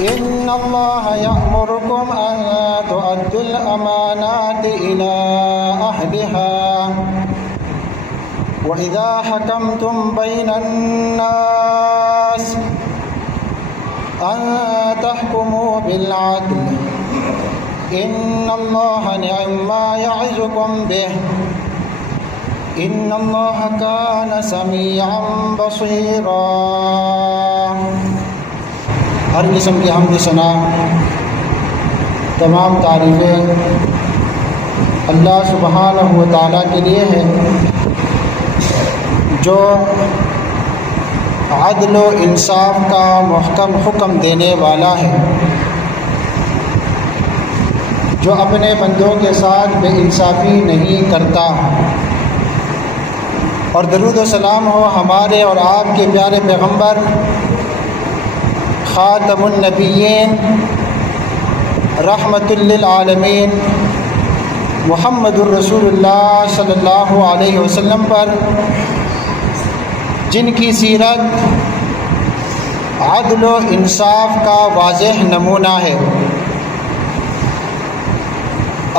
إن الله يأمركم أن تؤدوا الأمانات إلى أهلها وإذا حكمتم بين الناس أن تحكموا بالعدل إن الله نعم ما يعظكم به إن الله كان سميعا بصيرا۔ ہر قسم کی حمد و ثنا، تمام تعریفیں اللہ سبحانہ و تعالیٰ کے لیے ہے، جو عدل و انصاف کا محکم حکم دینے والا ہے، جو اپنے بندوں کے ساتھ بے انصافی نہیں کرتا۔ اور درود و سلام ہو ہمارے اور آپ کے پیارے پیغمبر خاتم النبیین رحمۃ للعالمین محمد الرسول اللہ صلی اللہ علیہ وسلم پر، جن کی سیرت عدل و انصاف کا واضح نمونہ ہے۔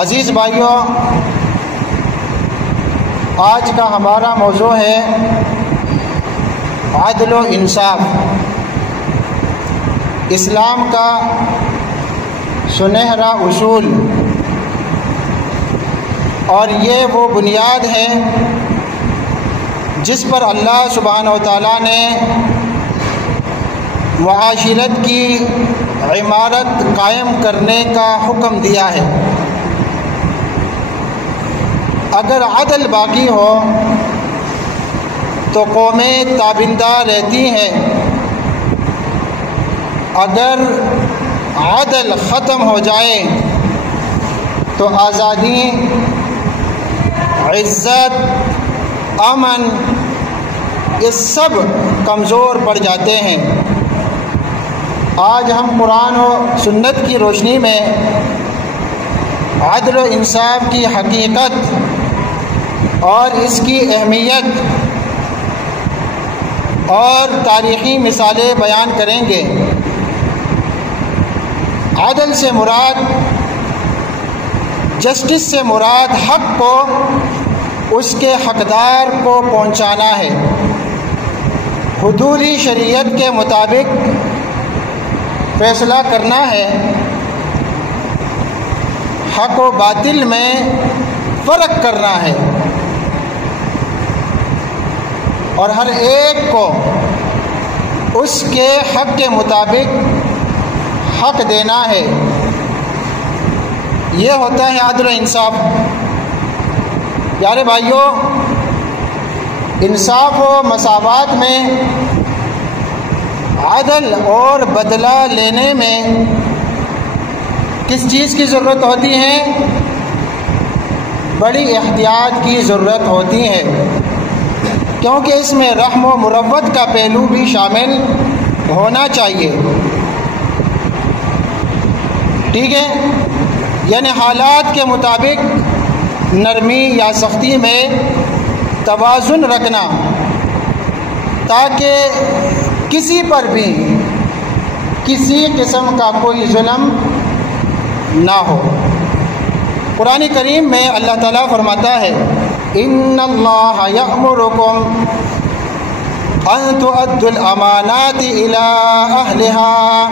عزیز بھائیوں، آج کا ہمارا موضوع ہے عدل و انصاف، اسلام کا سنہرا اصول، اور یہ وہ بنیاد ہے جس پر اللہ سبحانہ و تعالیٰ نے معاشرت کی عمارت قائم کرنے کا حکم دیا ہے۔ اگر عدل باقی ہو تو قومیں تابندہ رہتی ہیں، اگر عدل ختم ہو جائے تو آزادی، عزت، امن، یہ سب کمزور پڑ جاتے ہیں۔ آج ہم قرآن و سنت کی روشنی میں عدل و انصاف کی حقیقت اور اس کی اہمیت اور تاریخی مثالیں بیان کریں گے۔ عدل سے مراد، جسٹس سے مراد حق کو اس کے حقدار کو پہنچانا ہے، حدود شریعت کے مطابق فیصلہ کرنا ہے، حق و باطل میں فرق کرنا ہے، اور ہر ایک کو اس کے حق کے مطابق حق دینا ہے۔ یہ ہوتا ہے عدل و انصاف۔ پیارے بھائیوں، انصاف و مساوات میں، عدل اور بدلہ لینے میں کس چیز کی ضرورت ہوتی ہے؟ بڑی احتیاط کی ضرورت ہوتی ہے، کیونکہ اس میں رحم و مروت کا پہلو بھی شامل ہونا چاہیے۔ ٹھیک ہے، یعنی حالات کے مطابق نرمی یا سختی میں توازن رکھنا، تاکہ کسی پر بھی کسی قسم کا کوئی ظلم نہ ہو۔ قرآن کریم میں اللہ تعالیٰ فرماتا ہے، ان اللہ یأمرکم ان تؤدوا الامانات الی اہلہا،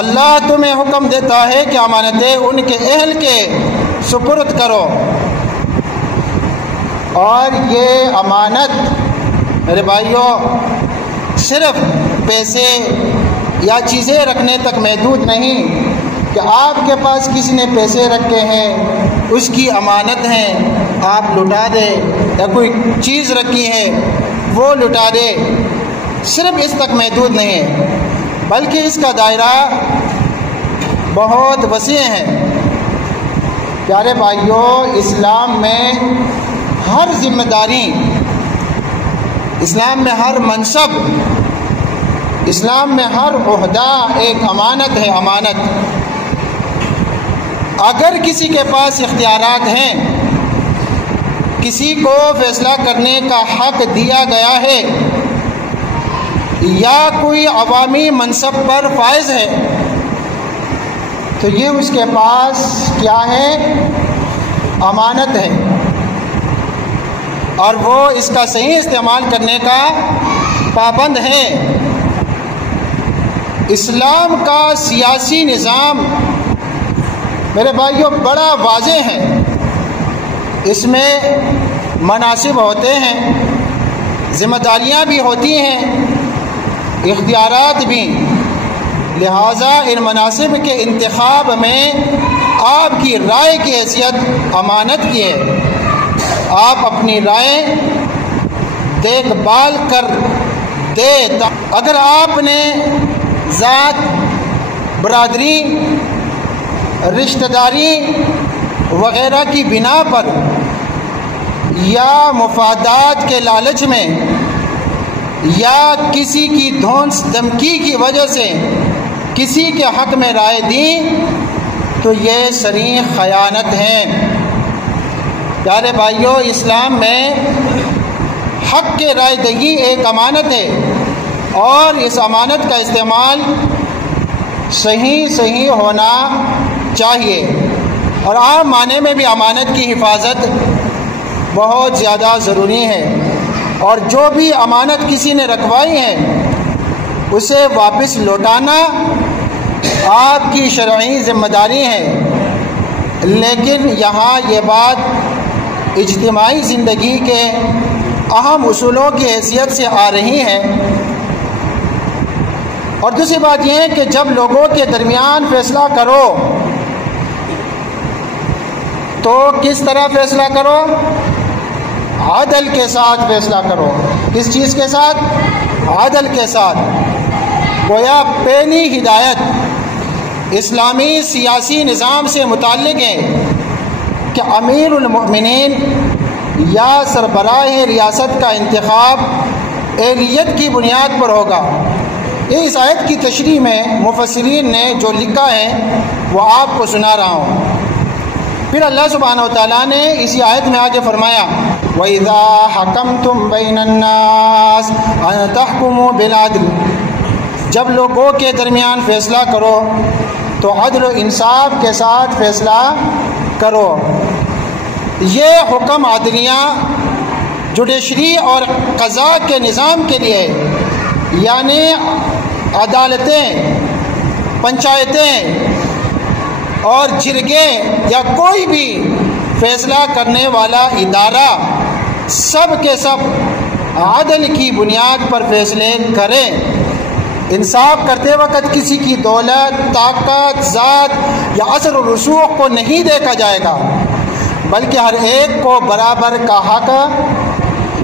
اللہ تمہیں حکم دیتا ہے کہ امانتیں ان کے اہل کے سپرد کرو۔ اور یہ امانت میرے بھائیوں صرف پیسے یا چیزیں رکھنے تک محدود نہیں کہ آپ کے پاس کسی نے پیسے رکھے ہیں، اس کی امانت ہیں، آپ لٹا دیں، یا کوئی چیز رکھی ہے وہ لٹا دے، صرف اس تک محدود نہیں ہے، بلکہ اس کا دائرہ بہت وسیع ہے۔ پیارے بھائیوں، اسلام میں ہر ذمہ داری، اسلام میں ہر منصب، اسلام میں ہر عہدہ ایک امانت ہے، امانت۔ اگر کسی کے پاس اختیارات ہیں، کسی کو فیصلہ کرنے کا حق دیا گیا ہے، یا کوئی عوامی منصب پر فائز ہے تو یہ اس کے پاس کیا ہے؟ امانت ہے، اور وہ اس کا صحیح استعمال کرنے کا پابند ہے۔ اسلام کا سیاسی نظام میرے بھائیوں بڑا واضح ہے، اس میں مناصب ہوتے ہیں، ذمہ داریاں بھی ہوتی ہیں، اختیارات بھی، لہٰذا ان مناصب کے انتخاب میں آپ کی رائے کی حیثیت امانت کی ہے۔ آپ اپنی رائے دیکھ بھال کر دے۔ اگر آپ نے ذات، برادری، رشتہ داری وغیرہ کی بنا پر یا مفادات کے لالچ میں یا کسی کی دھونس دھمکی کی وجہ سے کسی کے حق میں رائے دی تو یہ صریح خیانت ہے۔ پیارے بھائیوں، اسلام میں حق کے رائے دہی ایک امانت ہے، اور اس امانت کا استعمال صحیح ہونا چاہیے، اور عام معنی میں بھی امانت کی حفاظت بہت زیادہ ضروری ہے، اور جو بھی امانت کسی نے رکھوائی ہے اسے واپس لوٹانا آپ کی شرعی ذمہ داری ہے۔ لیکن یہاں یہ بات اجتماعی زندگی کے اہم اصولوں کی حیثیت سے آ رہی ہے، اور دوسری بات یہ ہے کہ جب لوگوں کے درمیان فیصلہ کرو تو کس طرح فیصلہ کرو؟ عدل کے ساتھ فیصلہ کرو۔ کس چیز کے ساتھ؟ عدل کے ساتھ۔ گویا پہلی ہدایت اسلامی سیاسی نظام سے متعلق ہے کہ امیر المؤمنین یا سربراہ ریاست کا انتخاب اہلیت کی بنیاد پر ہوگا۔ اس آیت کی تشریح میں مفسرین نے جو لکھا ہے وہ آپ کو سنا رہا ہوں۔ پھر اللہ سبحانہ وتعالیٰ نے اسی آیت میں آگے فرمایا وَإِذَا حَكَمْتُمْ بَيْنَ النَّاسِ أَن تَحْكُمُوا بِالْعَدْلِ، جب لوگوں کے درمیان فیصلہ کرو تو عدل و انصاف کے ساتھ فیصلہ کرو۔ یہ حکم عدلیہ جوڈیشری اور قضاء کے نظام کے لیے، یعنی عدالتیں، پنچایتیں اور جرگے یا کوئی بھی فیصلہ کرنے والا ادارہ سب کے سب عدل کی بنیاد پر فیصلے کریں۔ انصاف کرتے وقت کسی کی دولت، طاقت، ذات یا اثر و رسوخ کو نہیں دیکھا جائے گا، بلکہ ہر ایک کو برابر کا حق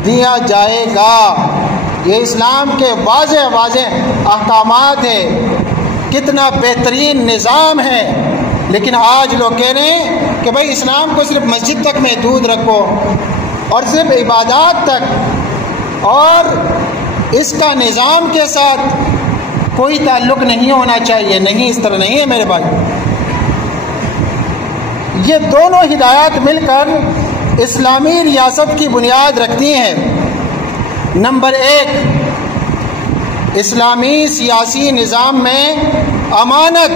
دیا جائے گا۔ یہ اسلام کے واضح احکامات ہیں، کتنا بہترین نظام ہے، لیکن آج لوگ کہہ رہے ہیں کہ بھائی اسلام کو صرف مسجد تک محدود رکھو اور صرف عبادات تک، اور اس کا نظام کے ساتھ کوئی تعلق نہیں ہونا چاہیے۔ نہیں، اس طرح نہیں ہے میرے بھائی۔ یہ دونوں ہدایات مل کر اسلامی ریاست کی بنیاد رکھتی ہیں۔ نمبر 1، اسلامی سیاسی نظام میں امانت،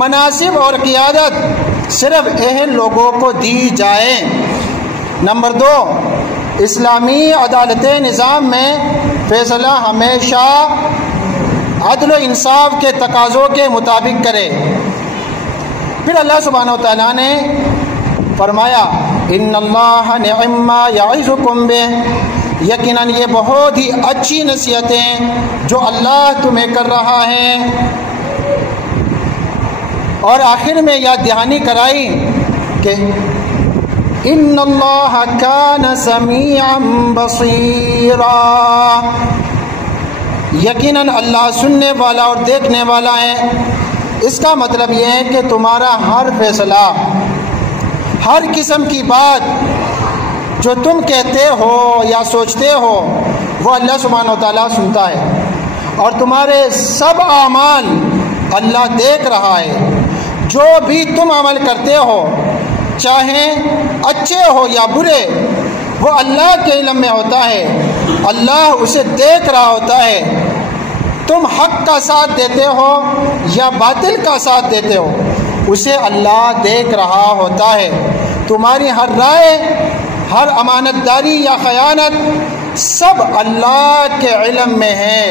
مناصب اور قیادت صرف اہل لوگوں کو دی جائے۔ نمبر 2، اسلامی عدالتی نظام میں فیصلہ ہمیشہ عدل و انصاف کے تقاضوں کے مطابق کرے۔ پھر اللہ سبحانہ وتعالیٰ نے فرمایا ان اللہ نعم ما یعظکم بہ، یقیناً یہ بہت ہی اچھی نصیحتیں جو اللہ تمہیں کر رہا ہے۔ اور آخر میں یاد دہانی کرائی کہ ان اللہ کان سمیعا بصیرا، یقیناً اللہ سننے والا اور دیکھنے والا ہے۔ اس کا مطلب یہ ہے کہ تمہارا ہر فیصلہ، ہر قسم کی بات جو تم کہتے ہو یا سوچتے ہو وہ اللہ سبحانہ وتعالیٰ سنتا ہے، اور تمہارے سب اعمال اللہ دیکھ رہا ہے۔ جو بھی تم عمل کرتے ہو، چاہے اچھے ہو یا برے، وہ اللہ کے علم میں ہوتا ہے۔ اللہ اسے دیکھ رہا ہوتا ہے تم حق کا ساتھ دیتے ہو یا باطل کا ساتھ دیتے ہو، اسے اللہ دیکھ رہا ہوتا ہے۔ تمہاری ہر رائے، ہر امانت داری یا خیانت سب اللہ کے علم میں ہے۔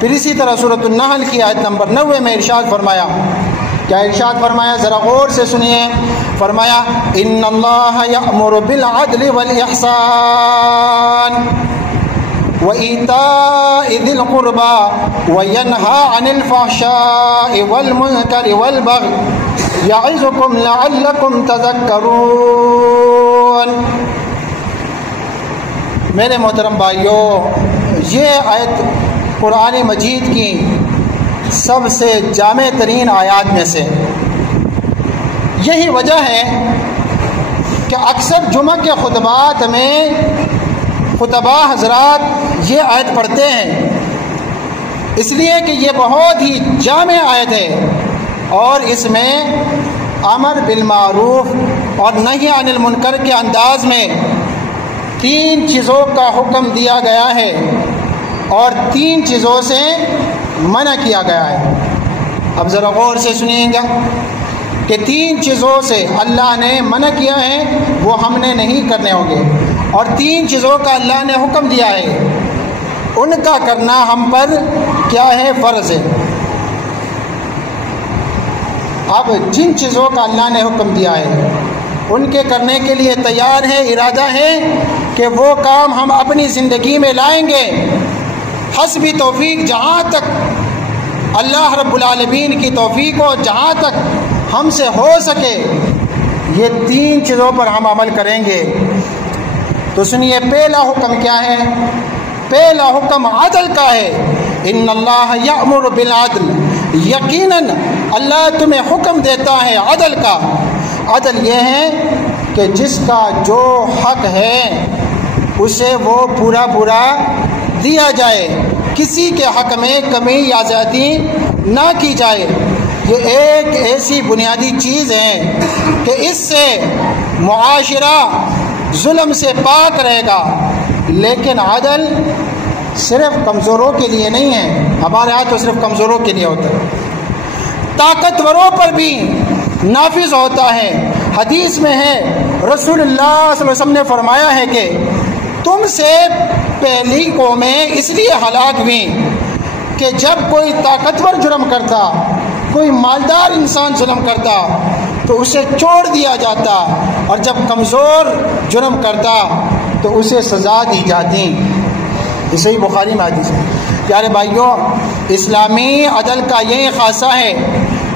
پھر اسی طرح سورۃ النحل کی آیت نمبر 90 میں ارشاد فرمایا، کیا ارشاد فرمایا؟ ذرا غور سے سنیے۔ فرمایا ان اللہ یأمر بالعدل والاحسان وَإِيتَاءِ ذِي الْقُرْبَى وَيَنْهَى عَنِ الْفَحْشَاءِ وَالْمُنكَرِ وَالْبَغْيِ يَعِظُكُمْ لَعَلَّكُمْ تَذَكَّرُونَ۔ میرے محترم بھائیوں، یہ آیت قرآن مجید کی سب سے جامع ترین آیات میں سے۔ یہی وجہ ہے کہ اکثر جمعہ کے خطبات میں خطبہ حضرات یہ آیت پڑھتے ہیں، اس لیے کہ یہ بہت ہی جامع آیت ہے، اور اس میں امر بالمعروف اور نہی عن المنکر کے انداز میں 3 چیزوں کا حکم دیا گیا ہے اور 3 چیزوں سے منع کیا گیا ہے۔ اب ذرا غور سے سنیے گا کہ 3 چیزوں سے اللہ نے منع کیا ہے وہ ہم نے نہیں کرنے ہوں گے، اور 3 چیزوں کا اللہ نے حکم دیا ہے ان کا کرنا ہم پر کیا ہے؟ فرض ہے۔ اب جن چیزوں کا اللہ نے حکم دیا ہے ان کے کرنے کے لیے تیار ہے، ارادہ ہے کہ وہ کام ہم اپنی زندگی میں لائیں گے حسب توفیق، جہاں تک اللہ رب العالمین کی توفیق ہو، جہاں تک ہم سے ہو سکے یہ 3 چیزوں پر ہم عمل کریں گے۔ تو سنیے، پہلا حکم کیا ہے؟ پہلا حکم عدل کا ہے۔ ان اللہ یأمر بالعدل، یقیناً اللہ تمہیں حکم دیتا ہے عدل کا۔ عدل یہ ہے کہ جس کا جو حق ہے اسے وہ پورا پورا دیا جائے، کسی کے حق میں کمی یا زیادتی نہ کی جائے۔ یہ ایک ایسی بنیادی چیز ہے کہ اس سے معاشرہ ظلم سے پاک رہے گا۔ لیکن عدل صرف کمزوروں کے لیے نہیں ہے، ہمارے ہاں تو صرف کمزوروں کے لیے ہوتا ہے، طاقتوروں پر بھی نافذ ہوتا ہے۔ حدیث میں ہے، رسول اللہ صلی اللہ علیہ وسلم نے فرمایا ہے کہ تم سے پہلی قومیں اس لیے ہلاک ہوئیں کہ جب کوئی طاقتور جرم کرتا، کوئی مالدار انسان ظلم کرتا تو اسے چھوڑ دیا جاتا، اور جب کمزور جرم کرتا تو اسے سزا دی جاتی۔ یہ صحیح بخاری میں حدیث ہے۔ پیارے بھائیوں، اسلامی عدل کا یہی خاصہ ہے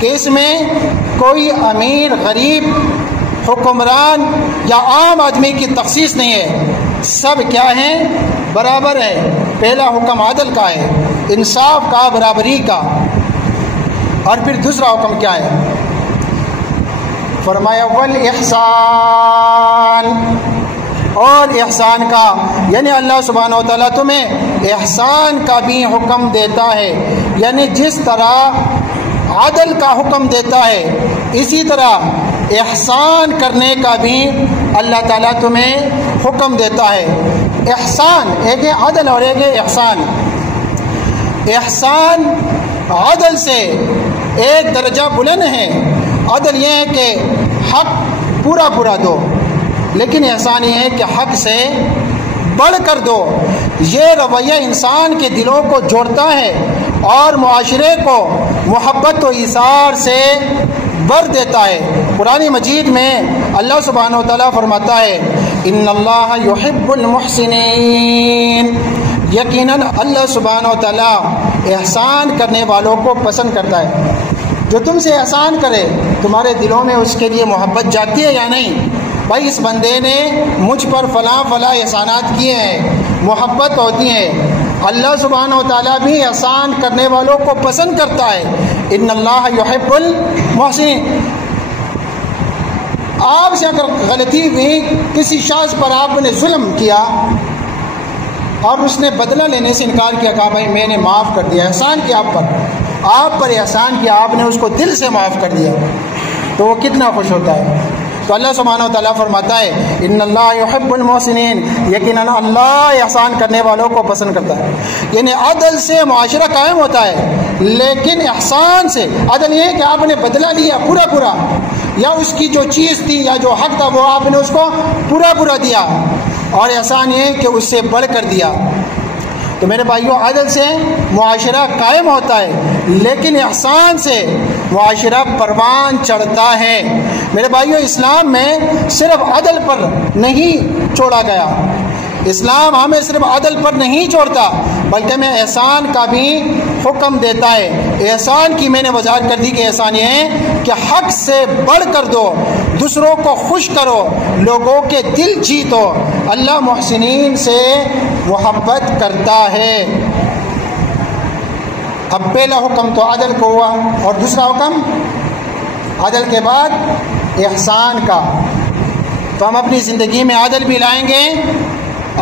کہ اس میں کوئی امیر، غریب، حکمران یا عام آدمی کی تخصیص نہیں ہے، سب کیا ہیں؟ برابر ہے۔ پہلا حکم عدل کا ہے، انصاف کا، برابری کا۔ اور پھر دوسرا حکم کیا ہے؟ فرمایا والاحسان، اور احسان کا، یعنی اللہ سبحانہ و تعالیٰ تمہیں احسان کا بھی حکم دیتا ہے، یعنی جس طرح عدل کا حکم دیتا ہے اسی طرح احسان کرنے کا بھی اللہ تعالیٰ تمہیں حکم دیتا ہے۔ احسان ایک ہے عدل اور ایک ہے احسان۔ احسان عدل سے ایک درجہ بلند ہے۔ عدل یہ ہے کہ حق پورا پورا دو، لیکن احسان یہ ہے کہ حق سے بڑھ کر دو۔ یہ رویہ انسان کے دلوں کو جوڑتا ہے اور معاشرے کو محبت و ایثار سے بھر دیتا ہے۔ قرآن مجید میں اللہ سبحانہ و تعالیٰ فرماتا ہے ان اللہ یحب المحسنین، یقیناً اللہ سبحانہ و تعالیٰ احسان کرنے والوں کو پسند کرتا ہے۔ جو تم سے احسان کرے تمہارے دلوں میں اس کے لیے محبت جاتی ہے یا نہیں؟ بھائی اس بندے نے مجھ پر فلاں فلاں احسانات کیے ہیں، محبت ہوتی ہے۔ اللہ سبحانہ و تعالیٰ بھی احسان کرنے والوں کو پسند کرتا ہے۔ ان اللہ یحب المحسنین۔ آپ سے اگر غلطی ہوئی، کسی شخص پر آپ نے ظلم کیا اور اس نے بدلہ لینے سے انکار کیا، کہا بھائی میں نے معاف کر دیا، احسان کیا آپ پر احسان کیا، آپ نے اس کو دل سے معاف کر دیا، تو وہ کتنا خوش ہوتا ہے۔ تو اللہ سبحانہ و تعالیٰ فرماتا ہے ان اللہ یحب المحسنین، یقیناً اللہ احسان کرنے والوں کو پسند کرتا ہے۔ یعنی عدل سے معاشرہ قائم ہوتا ہے، لیکن احسان سے، عدل یہ ہے کہ آپ نے بدلہ لیا پورا یا اس کی جو چیز تھی یا جو حق تھا وہ آپ نے اس کو پورا دیا، اور احسان یہ ہے کہ اس سے بڑھ کر دیا۔ تو میرے بھائیوں، عدل سے معاشرہ قائم ہوتا ہے، لیکن احسان سے معاشرہ پروان چڑھتا ہے۔ میرے بھائیوں، اسلام میں صرف عدل پر نہیں چھوڑا گیا، اسلام ہمیں صرف عدل پر نہیں چھوڑتا بلکہ ہمیں احسان کا بھی حکم دیتا ہے۔ احسان کی میں نے وضاحت کر دی کہ احسان یہ ہے کہ حق سے بڑھ کر دو، دوسروں کو خوش کرو، لوگوں کے دل جیتو۔ اللہ محسنین سے محبت کرتا ہے۔ اب پہلا حکم تو عدل کو ہوا، اور دوسرا حکم عدل کے بعد احسان کا۔ تو ہم اپنی زندگی میں عدل بھی لائیں گے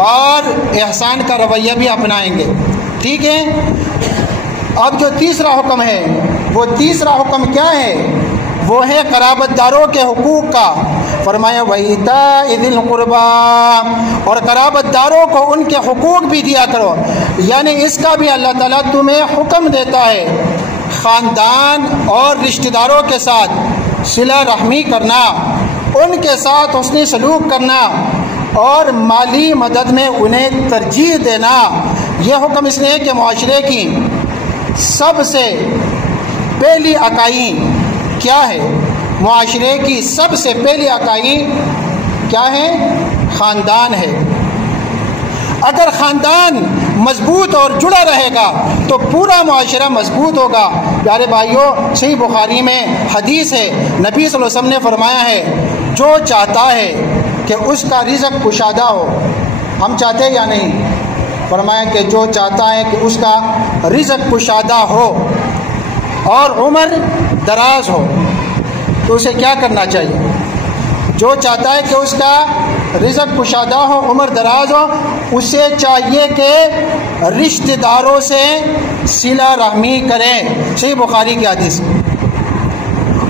اور احسان کا رویہ بھی اپنائیں گے، ٹھیک ہے؟ اب جو تیسرا حکم ہے، وہ تیسرا حکم کیا ہے؟ وہ ہے قرابت داروں کے حقوق کا۔ فرمایا وَإِيتَاءِ ذِي الْقُرْبَىٰ، اور قرابت داروں کو ان کے حقوق بھی دیا کرو۔ یعنی اس کا بھی اللہ تعالیٰ تمہیں حکم دیتا ہے، خاندان اور رشتہ داروں کے ساتھ صلہ رحمی کرنا، ان کے ساتھ حسن سلوک کرنا، اور مالی مدد میں انہیں ترجیح دینا۔ یہ حکم اس لیے کہ معاشرے کی سب سے پہلی اکائی کیا ہے؟ معاشرے کی سب سے پہلی اکائی کیا ہے؟ خاندان ہے۔ اگر خاندان مضبوط اور جڑا رہے گا تو پورا معاشرہ مضبوط ہوگا۔ پیارے بھائیوں، صحیح بخاری میں حدیث ہے، نبی صلی اللہ علیہ وسلم نے فرمایا ہے جو چاہتا ہے کہ اس کا رزق کشادہ ہو، ہم چاہتے ہیں یا نہیں؟ فرمایا کہ جو چاہتا ہے کہ اس کا رزق کشادہ ہو اور عمر دراز ہو تو اسے کیا کرنا چاہیے؟ جو چاہتا ہے کہ اس کا رزق کشادہ ہو، عمر دراز ہو، اسے چاہیے کہ رشتہ داروں سے صلہ رحمی کریں۔ صحیح بخاری کی حدیث۔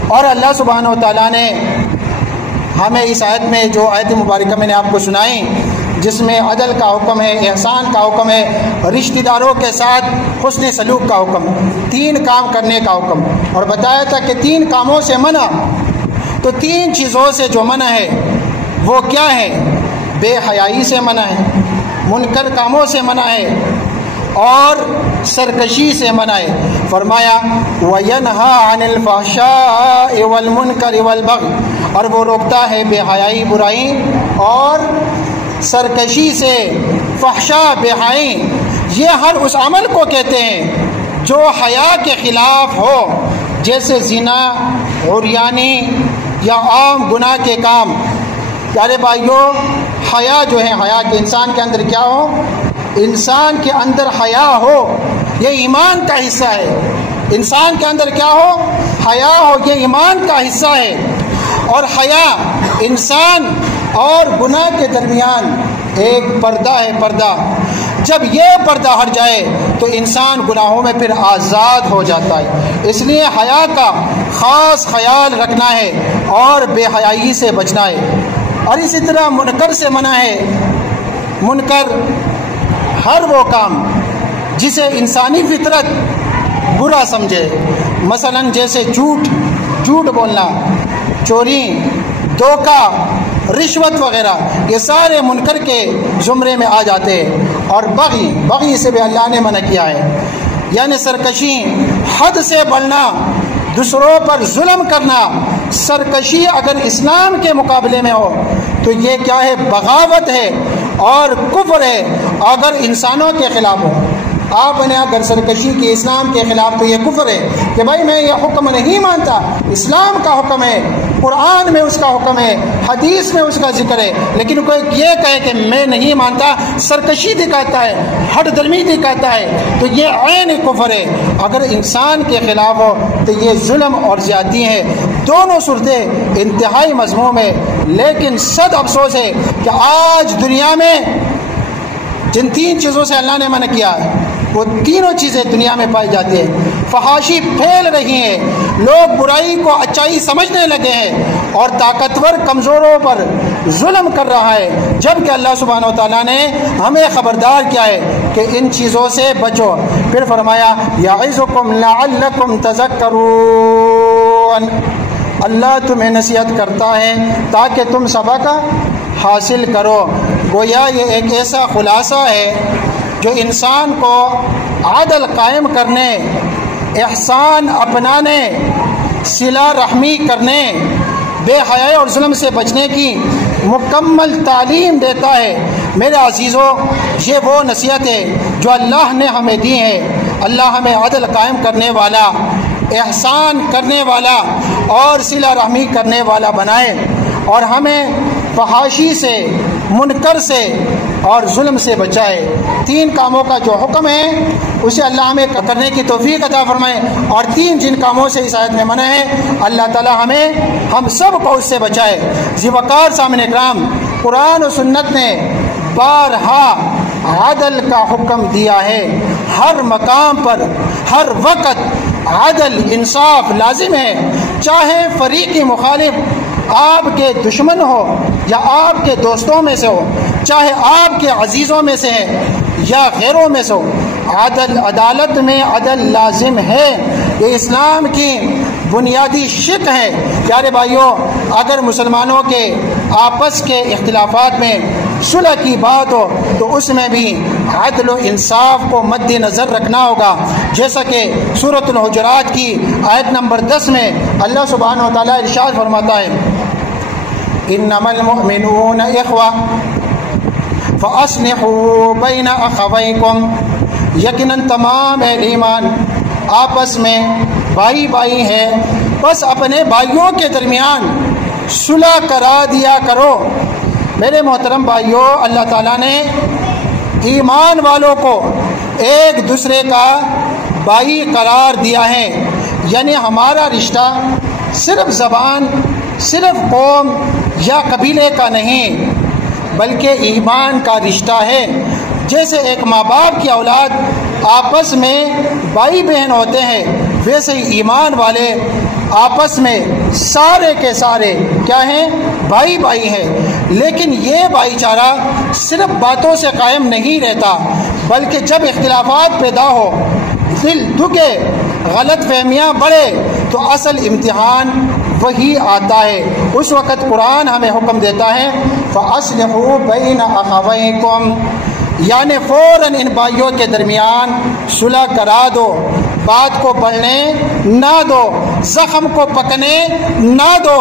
اور اللہ سبحانہ و تعالیٰ نے ہمیں اس آیت میں، جو آیت مبارکہ میں نے آپ کو سنائی، جس میں عدل کا حکم ہے، احسان کا حکم ہے، رشتہ داروں کے ساتھ حسن سلوک کا حکم، 3 کام کرنے کا حکم، اور بتایا تھا کہ 3 کاموں سے منع۔ تو 3 چیزوں سے جو منع ہے وہ کیا ہے؟ بے حیائی سے منع ہے، منکر کاموں سے منع ہے، اور سرکشی سے منع ہے۔ فرمایا وَيَنْهَا عَنِ الْفَحْشَاءِ وَالْمُنْكَرِ وَالْبَغْيِ، اور وہ روکتا ہے بے حیائی، برائی اور سرکشی سے۔ فحشاء، بے حیائی، یہ ہر اس عمل کو کہتے ہیں جو حیا کے خلاف ہو، جیسے زنا، عریانی یا عام گناہ کے کام۔ پیارے بھائیوں، حیا جو ہے، حیا کہ انسان کے اندر کیا ہو؟ انسان کے اندر حیا ہو، یہ ایمان کا حصہ ہے۔ انسان کے اندر کیا ہو؟ حیا ہو، یہ ایمان کا حصہ ہے۔ اور حیا انسان اور گناہ کے درمیان ایک پردہ ہے، پردہ۔ جب یہ پردہ ہٹ جائے تو انسان گناہوں میں پھر آزاد ہو جاتا ہے۔ اس لیے حیا کا خاص خیال رکھنا ہے اور بے حیائی سے بچنا ہے۔ اور اسی طرح منکر سے منع ہے۔ منکر ہر وہ کام جسے انسانی فطرت برا سمجھے، مثلا جیسے جھوٹ بولنا، چوری، دھوکہ، رشوت وغیرہ، یہ سارے منکر کے زمرے میں آ جاتے ہیں۔ اور بغی سے بھی اللہ نے منع کیا ہے، یعنی سرکشی، حد سے بڑھنا، دوسروں پر ظلم کرنا۔ سرکشی اگر اسلام کے مقابلے میں ہو تو یہ کیا ہے؟ بغاوت ہے اور کفر ہے، اگر انسانوں کے خلاف ہو۔ آپ نے اگر سرکشی کی اسلام کے خلاف تو یہ کفر ہے کہ بھائی میں یہ حکم نہیں مانتا، اسلام کا حکم ہے، قرآن میں اس کا حکم ہے، حدیث میں اس کا ذکر ہے، لیکن کوئی یہ کہے کہ میں نہیں مانتا، سرکشی دکھاتا ہے، ہٹ دلمی دکھاتا ہے، تو یہ عین کفر ہے۔ اگر انسان کے خلاف ہو تو یہ ظلم اور زیادتی ہے۔ دونوں صورتیں انتہائی مذموم ہے، لیکن صد افسوس ہے کہ آج دنیا میں جن 3 چیزوں سے اللہ نے منع کیا ہے وہ تینوں چیزیں دنیا میں پائی جاتی ہیں۔ فحاشی پھیل رہی ہیں، لوگ برائی کو اچائی سمجھنے لگے ہیں، اور طاقتور کمزوروں پر ظلم کر رہا ہے، جبکہ اللہ سبحانہ و تعالیٰ نے ہمیں خبردار کیا ہے کہ ان چیزوں سے بچو۔ پھر فرمایا یعظکم لعلکم تذکرون، اللہ تمہیں نصیحت کرتا ہے تاکہ تم سبق حاصل کرو۔ گویا یہ ایک ایسا خلاصہ ہے جو انسان کو عدل قائم کرنے، احسان اپنانے، صلہ رحمی کرنے، بے حیائی اور ظلم سے بچنے کی مکمل تعلیم دیتا ہے۔ میرے عزیزوں، یہ وہ نصیحت ہے جو اللہ نے ہمیں دی ہے۔ اللہ ہمیں عدل قائم کرنے والا، احسان کرنے والا اور صلہ رحمی کرنے والا بنائے، اور ہمیں فحاشی سے، منکر سے اور ظلم سے بچائے۔ 3 کاموں کا جو حکم ہے اسے اللہ ہمیں کرنے کی توفیق عطا فرمائے، اور 3 جن کاموں سے اس آیت میں منع ہے اللہ تعالی ہم سب کو اس سے بچائے۔ ذی وقار سامنے کرام، قرآن و سنت نے بارہا عدل کا حکم دیا ہے۔ ہر مقام پر، ہر وقت عدل، انصاف لازم ہے، چاہے فریقی مخالف آپ کے دشمن ہو یا آپ کے دوستوں میں سے ہو، چاہے آپ کے عزیزوں میں سے ہے یا غیروں میں سے ہو، عدالت میں عدل لازم ہے۔ یہ اسلام کی بنیادی شق ہے۔ پیارے بھائیوں، اگر مسلمانوں کے آپس کے اختلافات میں صلح کی بات ہو تو اس میں بھی عدل و انصاف کو مد نظر رکھنا ہوگا، جیسا کہ سورۃ الحجرات کی آیت نمبر 10 میں اللہ سبحانہ و تعالیٰ ارشاد فرماتا ہے انما المؤمنون اخوہ فاصلحوا بین اخویکم، یقیناً تمام اہل ایمان آپس میں بھائی بھائی ہیں، بس اپنے بھائیوں کے درمیان صلح کرا دیا کرو۔ میرے محترم بھائیوں، اللہ تعالیٰ نے ایمان والوں کو ایک دوسرے کا بھائی قرار دیا ہے، یعنی ہمارا رشتہ صرف زبان، صرف قوم یا قبیلے کا نہیں بلکہ ایمان کا رشتہ ہے۔ جیسے ایک ماں باپ کی اولاد آپس میں بھائی بہن ہوتے ہیں، ویسے ہی ایمان والے آپس میں سارے کے سارے کیا ہیں؟ بھائی بھائی ہیں۔ لیکن یہ بھائی چارہ صرف باتوں سے قائم نہیں رہتا، بلکہ جب اختلافات پیدا ہو، دل دکھے، غلط فہمیاں بڑھے تو اصل امتحان وہی آتا ہے۔ اس وقت قرآن ہمیں حکم دیتا ہے فَأَصْلِحُوا بَيْنَ أَخَوَيْكُمْ، یعنی فوراً ان بھائیوں کے درمیان صلح کرا دو، بات کو بڑھنے نہ دو، زخم کو پکنے نہ دو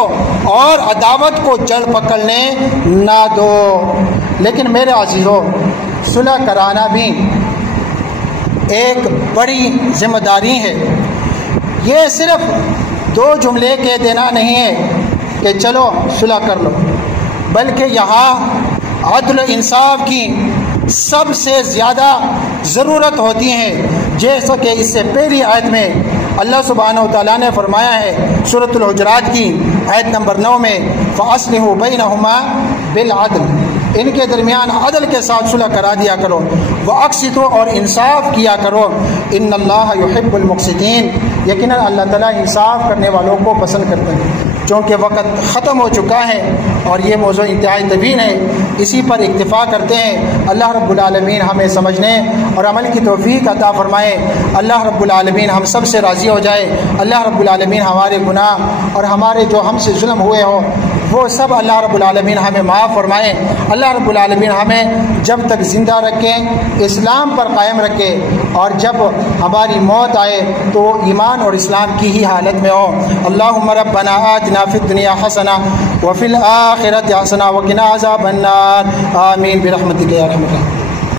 اور عداوت کو جڑ پکڑنے نہ دو۔ لیکن میرے عزیزوں، صلح کرانا بھی ایک بڑی ذمہ داری ہے۔ یہ صرف 2 جملے کہہ دینا نہیں ہے کہ چلو صلح کر لو، بلکہ یہاں عدل و انصاف کی سب سے زیادہ ضرورت ہوتی ہے، جیسا کہ اس سے پہلی آیت میں اللہ سبحانہ و تعالیٰ نے فرمایا ہے سورۃ الحجرات کی آیت نمبر 9 میں فَأَصْلِحُوا بَيْنَهُمَا بِالْعَدْلِ، ان کے درمیان عدل کے ساتھ صلح کرا دیا کرو، وَأَقْسِطُوا، اور انصاف کیا کرو، إِنَّ اللَّهَ يُحِبُّ الْمُقْسِطِينَ، یقیناً اللہ تعالیٰ انصاف کرنے والوں کو پسند کرتے ہیں۔ چونکہ وقت ختم ہو چکا ہے اور یہ موضوع انتہائی طویل ہے، اسی پر اکتفا کرتے ہیں۔ اللہ رب العالمین ہمیں سمجھنے اور عمل کی توفیق عطا فرمائے۔ اللہ رب العالمین ہم سب سے راضی ہو جائے۔ اللہ رب العالمین ہمارے گناہ اور ہمارے جو ہم سے ظلم ہوئے ہوں وہ سب اللہ رب العالمین ہمیں معاف فرمائے۔ اللہ رب العالمین ہمیں جب تک زندہ رکھے، اسلام پر قائم رکھے، اور جب ہماری موت آئے تو ایمان اور اسلام کی ہی حالت میں ہو۔ اللہم ربنا آتنا فی الدنیا حسنہ وفی الآخرۃ حسنہ وقنا عذاب النار، آمین برحمتک یا ارحم الراحمین۔